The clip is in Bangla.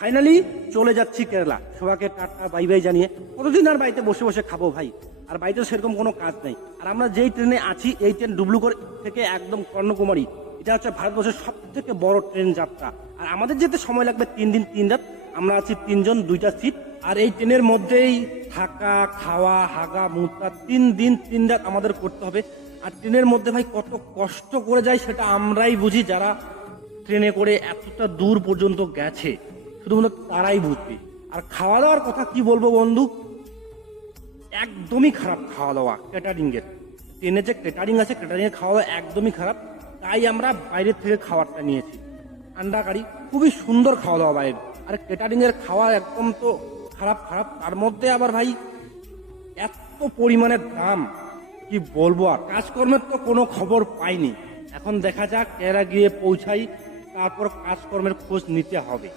ফাইনালি চলে যাচ্ছি কেরালা। সবাইকে টাটা বাই বাই জানিয়ে কতদিন আর বাড়িতে বসে বসে খাবো ভাই, আর বাড়িতে সেরকম কোনো কাজ নেই। আর আমরা যেই ট্রেনে আছি এই ট্রেন ডুবলুগড় থেকে একদম কর্ণকুমারী, এটা হচ্ছে ভারতবর্ষের সব থেকে বড় ট্রেন যাত্রা। আর আমাদের যেতে সময় লাগবে 3 দিন 3 রাত। আমরা আছি 3 জন, 2টা সিট। আর এই ট্রেনের মধ্যেই থাকা, খাওয়া, হাগা, মুতা 3 দিন 3 রাত আমাদের করতে হবে। আর ট্রেনের মধ্যে ভাই কত কষ্ট করে যায় সেটা আমরাই বুঝি, যারা ট্রেনে করে এতটা দূর পর্যন্ত গেছে শুধুমাত্র তারাই বুঝবে। আর খাওয়া দাওয়ার কথা কি বলবো বন্ধু, একদমই খারাপ খাওয়া দাওয়া ক্যাটারিং এর। ট্রেনে যে ক্যাটারিং আছে, ক্যাটারিং এর খাওয়া দাওয়া একদমই খারাপ। তাই আমরা বাইরের থেকে খাবারটা নিয়েছি, আন্ডা কারি। খুবই সুন্দর খাওয়া দাওয়া বাইরের। আর ক্যাটারিং এর খাওয়া একদম তো খারাপ খারাপ, তার মধ্যে আবার ভাই এত পরিমাণের দাম, কি বলবো। আর কাজকর্মের তো কোনো খবর পাইনি। এখন দেখা যাক এরা গিয়ে পৌঁছাই, তারপর কাজকর্মের খোঁজ নিতে হবে।